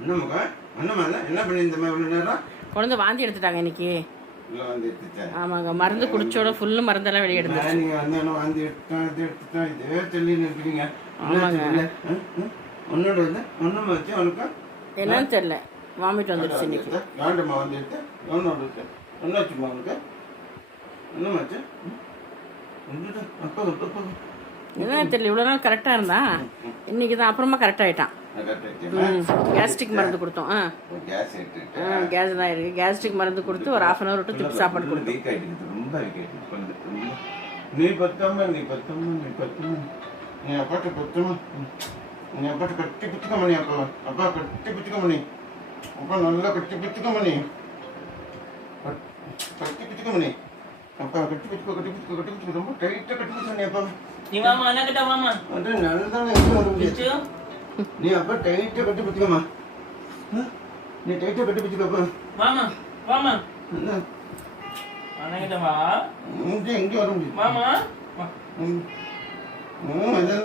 என்னம்மா என்னம்மா என்ன பண்ணியிருந்தம்மா இவ்வளோ நேரம்? குழந்தை வாந்தி எடுத்துட்டாங்க இன்னைக்கு. இல்லை வாந்தி எடுத்துட்டேன். ஆமாங்க, மருந்து குடிச்சோட ஃபுல்லு மருந்தெல்லாம் வெளியே எடுத்துச்சு. நீங்கள் வந்து என்ன வாந்தி எடுத்துட்டோம் இது எடுத்துட்டோம் இதே தெரியலன்னு இருக்கிறீங்க. ஆமாங்க, ஒன்னோட வந்து ஒன்றுமா வச்சு அவனுக்கு என்னன்னு தெரியல, வாமிட் வந்துடுச்சு இன்னைக்கு. வேண்டம்மா வந்து எடுத்து எவனோட வச்சு என்னாச்சுமா அவனுக்கு? என்னமாச்சு? அப்பா அப்பா என்னன்னு தெரியல, இவ்வளோ நாள் கரெக்டாக இருந்தான், இன்னைக்கு தான் அப்புறமா கரெக்ட் ஆகிட்டான். கேஸ்ட்ரிக் மருந்து கொடுத்தோம். கேஸ் தான் இருக்குது. கேஸ்ட்ரிக் மருந்து கொடுத்து ஒரு 1/2 விட்டு திருப்பி சாப்பாடு கொடுத்தோம். நீ பத்தம்மா நீ பத்தம்மா நீ பத்தம்மா நீ அப்பாட்ட பத்தம்மா நீ அப்பாட்ட கட்டி பிடிச்சிக்கம்மா நீ அப்பா அப்பா கட்டி பிடிச்சிக்கம்மா நீ அப்பா நல்லா கட்டி பிடிச்சிக்கம்மா நீ கட்டி பிடிச்சிக்கம்மா நீ அப்பா கட்டி பிடிச்சிக்கோ ரொம்ப டைட்டாக கட்டி பிடிச்சா நீ அப்பா நீ வாமா அண்ணா வாமா அது நல்லதானே எப்படி வர முடியாது? நீ அப்பா டைட்டாக கட்டி பிடிச்சிக்கம்மா. நீ டைட்டாக கட்டி பிடிச்சிக்கப்பா. வாமா வாமா என்ன அண்ணா வா எங்கே வர முடியும்? வாமா அதெல்லாம்